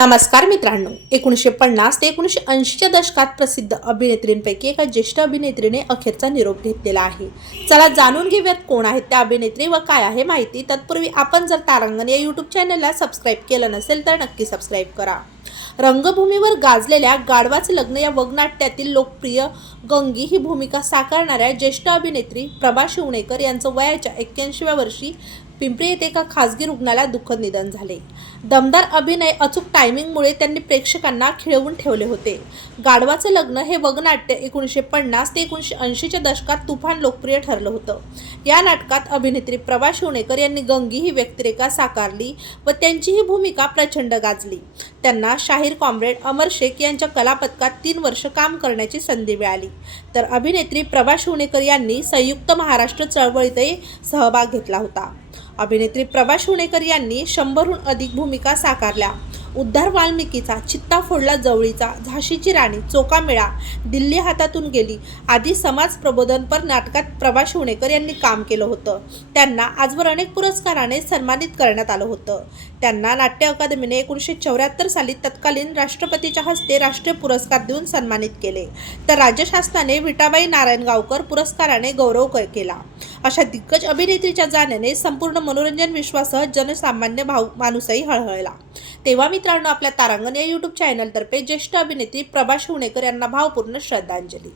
नमस्कार मित्रांनो एकोणीसशे पन्नास ते एकोणीसशे ऐंशीच्या दशकात प्रसिद्ध अभिनेत्रींपैकी एका ज्येष्ठ अभिनेत्रीने अखेरचा निरोप घेतलेला आहे. चला जाणून घेऊयात कोण आहेत त्या अभिनेत्री व काय आहे माहिती. तत्पूर्वी आपण जर तारांगण या यूट्यूब चॅनलला सबस्क्राईब केलं नसेल तर नक्की सबस्क्राईब करा. रंगभूमीवर गाजलेल्या गाढवाचे लग्न या वगनाट्यातील लोकप्रिय गंगी ही भूमिका साकारणाऱ्या ज्येष्ठ अभिनेत्री प्रभा शिवणेकर यांचं वयाच्या एक्क्याऐंशीव्या वर्षी पिंपरी येथे एका खासगी रुग्णाला दुःखद निधन झाले. दमदार अभिनय अचूक टायमिंगमुळे त्यांनी प्रेक्षकांना खिळवून ठेवले होते. गाढवाचं लग्न हे वगनाट्य एकोणीसशे पन्नास ते एकोणीसशे ऐंशीच्या दशकात तुफान लोकप्रिय ठरलं होतं. या नाटकात अभिनेत्री प्रभा शिवणेकर यांनी गंगी ही व्यक्तिरेखा साकारली व त्यांची ही भूमिका प्रचंड गाजली. त्यांना शाहीर कॉम्रेड अमर शेख यांच्या कलापथकात तीन वर्ष काम करण्याची संधी मिळाली. तर अभिनेत्री प्रभा शिवणेकर यांनी संयुक्त महाराष्ट्र चळवळीतही सहभाग घेतला होता. अभिनेत्री प्रभा शिवणेकर यांनी शंभरहून अधिक भूमिका साकारल्या. उद्धार वाल्मिकीचा चित्ता फोडला जवळीचा झाशीची राणी चोकामेळा दिल्ली हातातून गेली. आधी समाज प्रबोधनपर नाटकात प्रभा शिवणेकर यांनी काम केलं होतं. त्यांना आजवर अनेक पुरस्काराने सन्मानित करण्यात आलं होतं. त्यांना नाट्य अकादमीने एकोणीसशे चौऱ्याहत्तर साली तत्कालीन राष्ट्रपतीच्या हस्ते राष्ट्रीय पुरस्कार देऊन सन्मानित केले. तर राज्य शासनाने विटाबाई नारायणगावकर पुरस्काराने गौरव केला. अशा दिग्गज अभिनेत्रीच्या जाण्याने संपूर्ण मनोरंजन विश्वासह जनसामान्य भाव माणूसही हळहळला. तेव्हा मी मित्रांनो आपल्या तारांगण या यूट्यूब चॅनलतर्फे ज्येष्ठ अभिनेत्री प्रभा शिवणेकर यांना भावपूर्ण श्रद्धांजली.